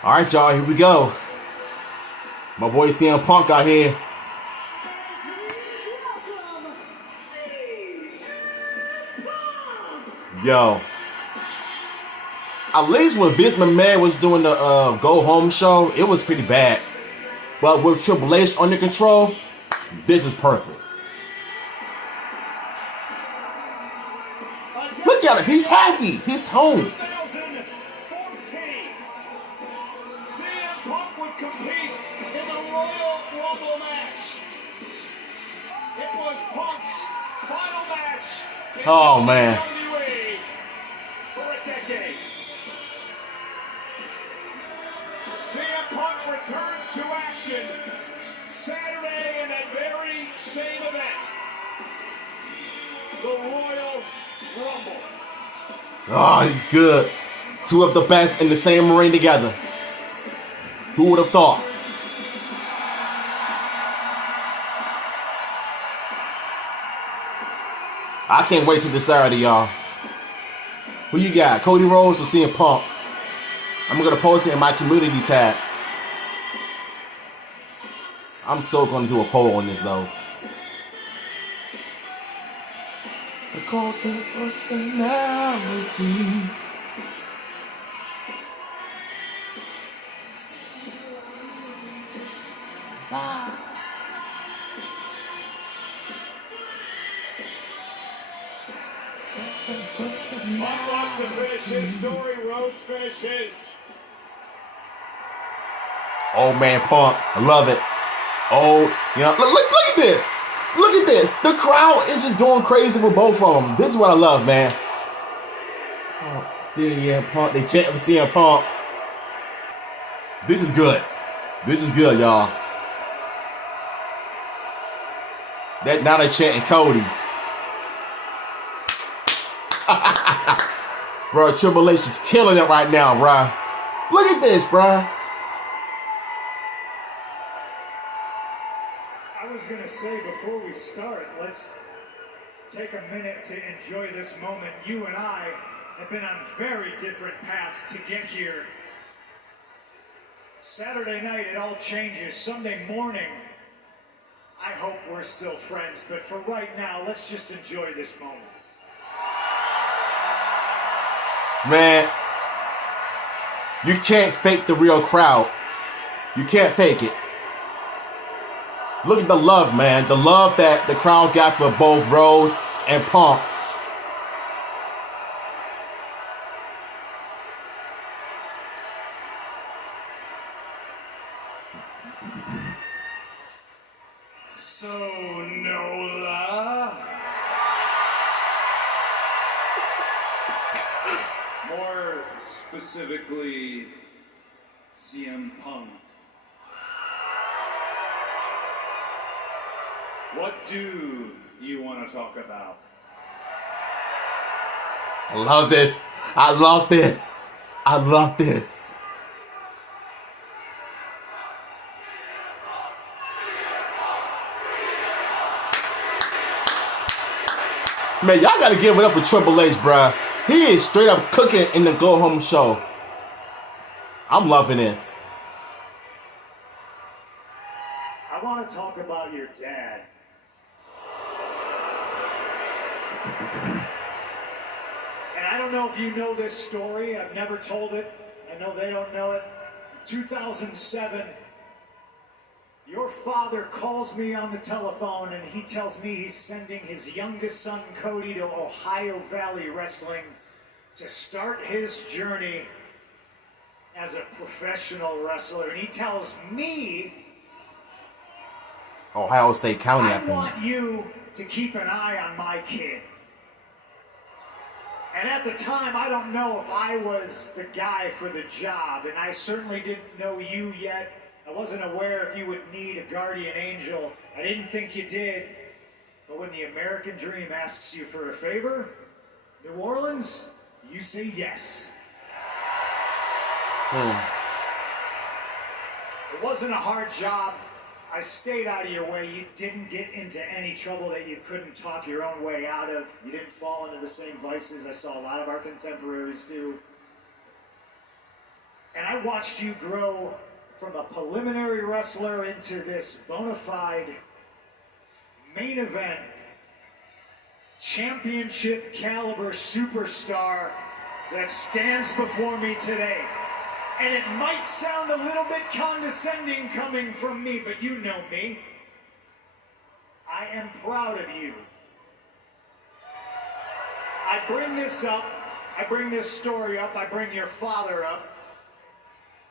All right, y'all, here we go. My boy CM Punk out here. Yo. At least when Vince McMahon was doing the Go Home show, it was pretty bad. But with Triple H under control, this is perfect. Look at him. He's happy. He's home. Oh, man. CM Punk returns to action Saturday in that very same event. The Royal Rumble. Oh, this is good. Two of the best in the same ring together. Who would have thought? I can't wait till this Saturday, y'all. Who you got? Cody Rhodes or CM Punk? I'm going to post it in my community tab. I'm so going to do a poll on this, though. The cult of personality. Unlock to finish his story, Rhodes finishes. Oh man, Punk, I love it. Oh, you know, look at this. Look at this. The crowd is just going crazy with both of them. This is what I love, man. Oh, CM Punk, they chant for CM Punk. This is good. This is good, y'all. Now they're chanting Cody. Bro, Triple H is killing it right now, bro. Look at this, bro. I was going to say before we start, let's take a minute to enjoy this moment. You and I have been on very different paths to get here. Saturday night, it all changes. Sunday morning, I hope we're still friends. But for right now, let's just enjoy this moment. Man, you can't fake the real crowd. You can't fake it. Look at the love, man. The love that the crowd got for both Rhodes and Punk. So, Nola. More specifically, CM Punk. What do you want to talk about? I love this. I love this. I love this. Man, y'all gotta give it up for Triple H, bruh. He is straight up cooking in the Go Home show. I'm loving this. I want to talk about your dad. And I don't know if you know this story. I've never told it. I know they don't know it. 2007, your father calls me on the telephone and he tells me he's sending his youngest son, Cody, to Ohio Valley Wrestling to start his journey as a professional wrestler. And he tells me, Ohio State County, I I think. want you to keep an eye on my kid. And at the time, I don't know if I was the guy for the job, and I certainly didn't know you yet. I wasn't aware if you would need a guardian angel. I didn't think you did. But when the American dream asks you for a favor, New Orleans, you say yes. It wasn't a hard job. I stayed out of your way. You didn't get into any trouble that you couldn't talk your own way out of. You didn't fall into the same vices I saw a lot of our contemporaries do. And I watched you grow from a preliminary wrestler into this bona fide main event, championship caliber superstar that stands before me today. And it might sound a little bit condescending coming from me, but you know me. I am proud of you. I bring this up, I bring this story up, I bring your father up,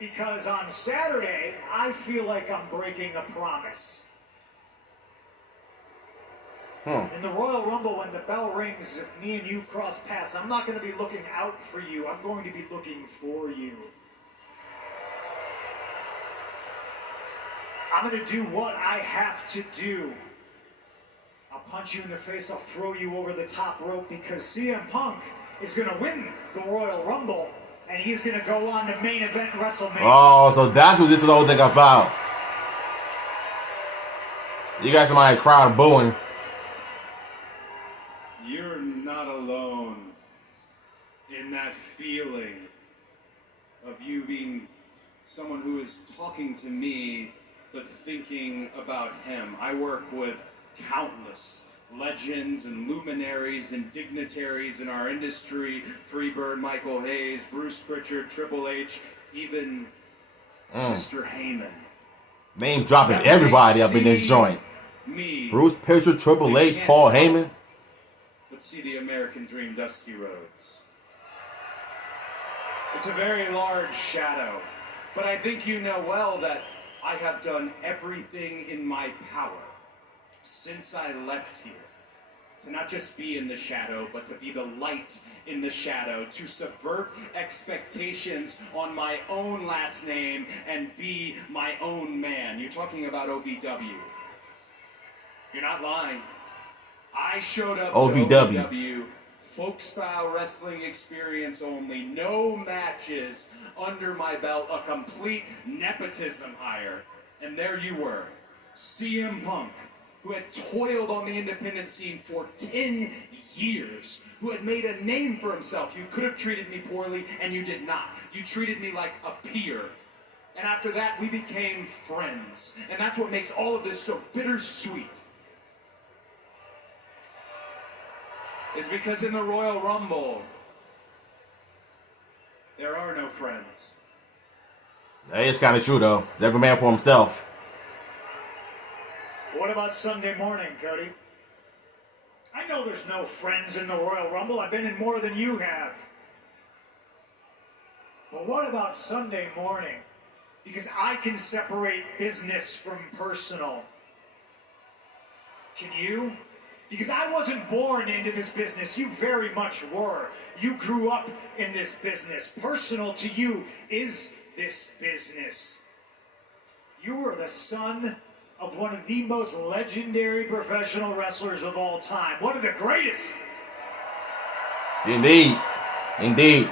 because on Saturday, I feel like I'm breaking a promise. In the Royal Rumble, when the bell rings, if me and you cross paths, I'm not going to be looking out for you. I'm going to be looking for you. I'm going to do what I have to do. I'll punch you in the face. I'll throw you over the top rope because CM Punk is going to win the Royal Rumble, and he's going to go on to main event WrestleMania. Oh, so that's what this is the whole thing about. You got somebody crowd booing. You're not alone in that feeling of you being someone who is talking to me but thinking about him. I work with countless legends and luminaries and dignitaries in our industry. Freebird, Michael Hayes, Bruce Pritchard, Triple H, even Mr. Heyman. Name dropping everybody up in this joint. Me, Bruce Pritchard, Triple H, Paul Heyman. Let's see the American Dream, Dusty Rhodes. It's a very large shadow, but I think you know well that I have done everything in my power since I left here to not just be in the shadow, but to be the light in the shadow, to subvert expectations on my own last name and be my own man. You're talking about OVW. You're not lying. I showed up to OVW, folk style wrestling experience only, no matches under my belt, a complete nepotism hire. And there you were, CM Punk, who had toiled on the independent scene for 10 years, who had made a name for himself. You could have treated me poorly, and you did not. You treated me like a peer. And after that, we became friends. And that's what makes all of this so bittersweet. Is because in the Royal Rumble, there are no friends. That is kind of true, though. It's every man for himself. What about Sunday morning, Cody? I know there's no friends in the Royal Rumble. I've been in more than you have. But what about Sunday morning? Because I can separate business from personal. Can you? Because I wasn't born into this business. You very much were. You grew up in this business. Personal to you is this business. You were the son of one of the most legendary professional wrestlers of all time. One of the greatest. Indeed. Indeed.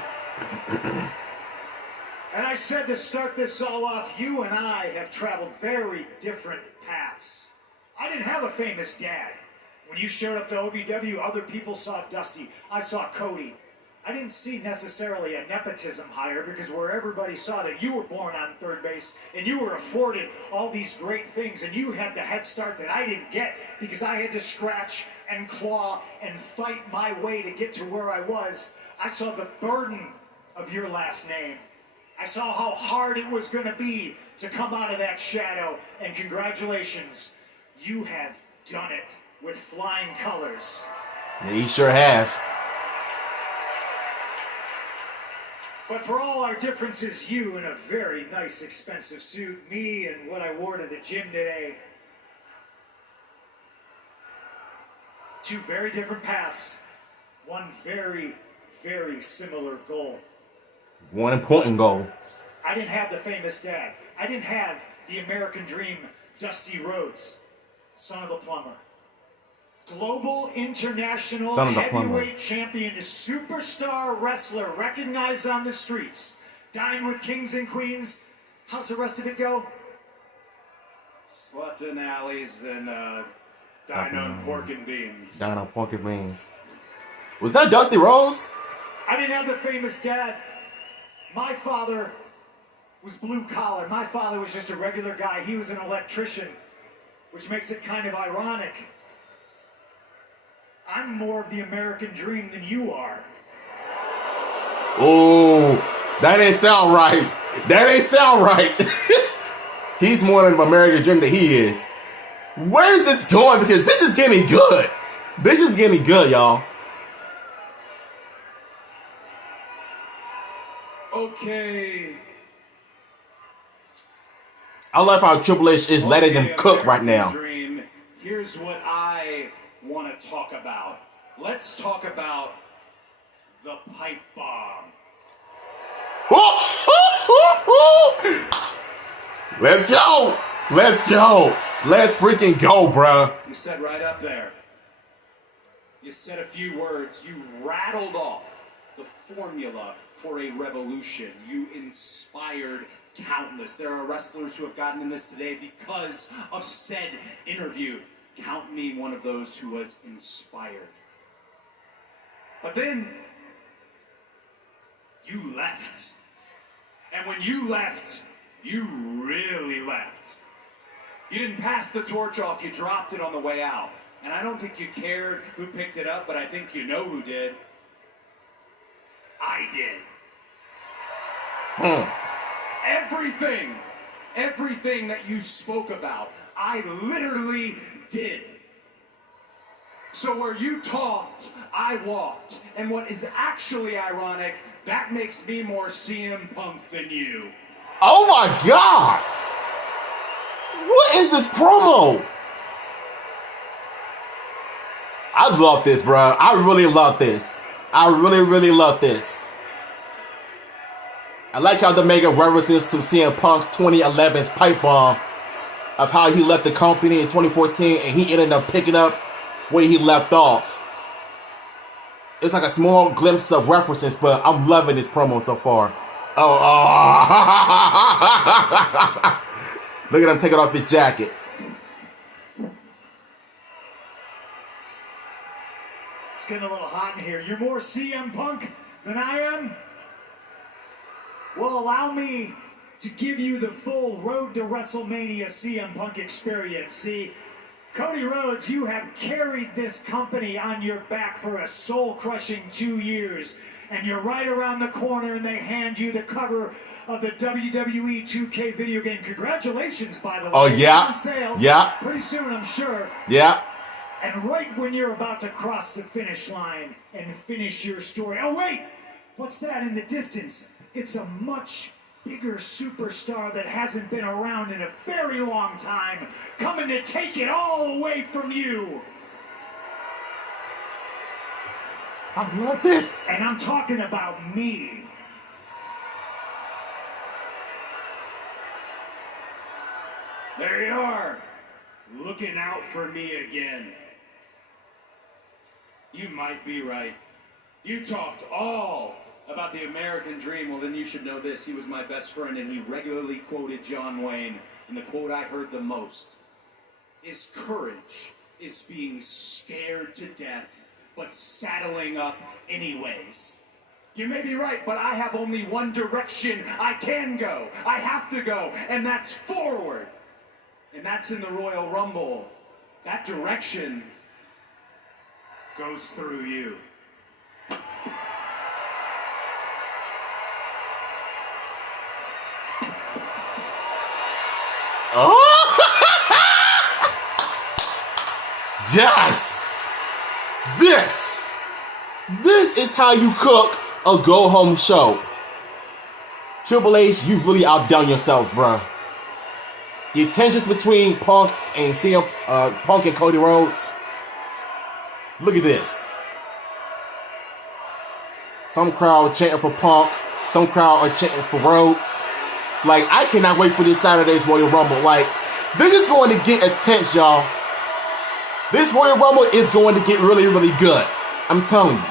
And I said to start this all off, you and I have traveled very different paths. I didn't have a famous dad. When you showed up to OVW, other people saw Dusty. I saw Cody. I didn't see necessarily a nepotism hire because where everybody saw that you were born on third base and you were afforded all these great things and you had the head start that I didn't get because I had to scratch and claw and fight my way to get to where I was. I saw the burden of your last name. I saw how hard it was going to be to come out of that shadow, and congratulations, you have done it with flying colors. Yeah, you sure have. But for all our differences, you in a very nice, expensive suit, me and what I wore to the gym today. Two very different paths, one very, very similar goal. One important goal. I didn't have the famous dad. I didn't have the American Dream, Dusty Rhodes, son of a plumber. Global international heavyweight champion, superstar wrestler, recognized on the streets. Dine with kings and queens. How's the rest of it go? Slept in alleys and dine on pork and beans. Dine on pork and beans. Was that Dusty Rhodes? I didn't have the famous dad. My father was blue collar. My father was just a regular guy. He was an electrician, which makes it kind of ironic. I'm more of the American dream than you are. Oh, that ain't sound right. That ain't sound right. He's more of an American dream than he is. Where is this going? Because this is getting good. This is getting good, y'all. Okay. I love how Triple H is letting them cook right now. Dream. Here's what I want to talk about. Let's talk about the pipe bomb. Let's go. Let's go. Let's freaking go, bro. You said right up there. You said a few words. You rattled off the formula for a revolution. You inspired countless. There are wrestlers who have gotten in this today because of said interview. Count me one of those who was inspired. But then you left. And when you left, you really left. You didn't pass the torch off, you dropped it on the way out. And I don't think you cared who picked it up, but I think you know who did. I did. Everything that you spoke about, I literally did. So where you talked, I walked. And what is actually ironic, that makes me more CM Punk than you. Oh my God! What is this promo? I love this, bro. I really love this. I really love this. I like how they make references to CM Punk's 2011's pipe bomb of how he left the company in 2014 and he ended up picking up where he left off. It's like a small glimpse of references, but I'm loving this promo so far. Oh. Look at him taking off his jacket. It's getting a little hot in here. You're more CM Punk than I am? Well, allow me to give you the full Road to WrestleMania CM Punk experience. See, Cody Rhodes, you have carried this company on your back for a soul-crushing 2 years. And you're right around the corner and they hand you the cover of the WWE 2K video game. Congratulations, by the way. Oh, yeah. It's on sale. Yeah. Pretty soon, I'm sure. Yeah. And right when you're about to cross the finish line and finish your story. Oh, wait! What's that in the distance? It's a much bigger superstar that hasn't been around in a very long time, coming to take it all away from you. I love this. And I'm talking about me. There you are, looking out for me again. You might be right. You talked all about the American dream. Well, then you should know this. He was my best friend, and he regularly quoted John Wayne. And the quote I heard the most is, courage is being scared to death, but saddling up anyways. You may be right, but I have only one direction I can go. I have to go, and that's forward. And that's in the Royal Rumble. That direction goes through you. Oh! Yes! This is how you cook a go-home show. Triple H, you really outdone yourselves, bro. The tensions between Punk and Punk and Cody Rhodes. Look at this. Some crowd chanting for Punk. Some crowd are chanting for Rhodes. Like, I cannot wait for this Saturday's Royal Rumble. Like, this is going to get intense, y'all. This Royal Rumble is going to get really good. I'm telling you.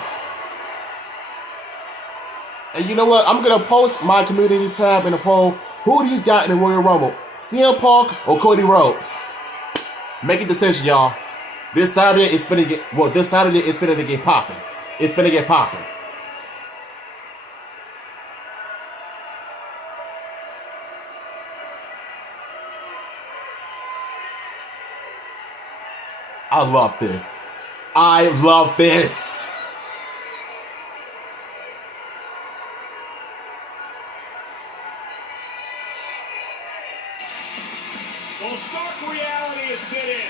And you know what? I'm going to post my community tab in the poll. Who do you got in the Royal Rumble? CM Punk or Cody Rhodes? Make a decision, y'all. This Saturday is finna get popping. It's finna get popping. I love this. I love this. Well, stark reality is set in.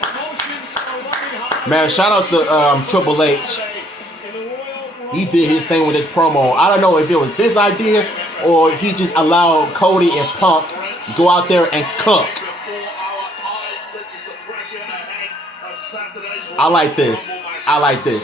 Emotions are running high. Man, shout outs to Triple H. He did his thing with his promo. I don't know if it was his idea or he just allowed Cody and Punk go out there and cook. I like this. I like this.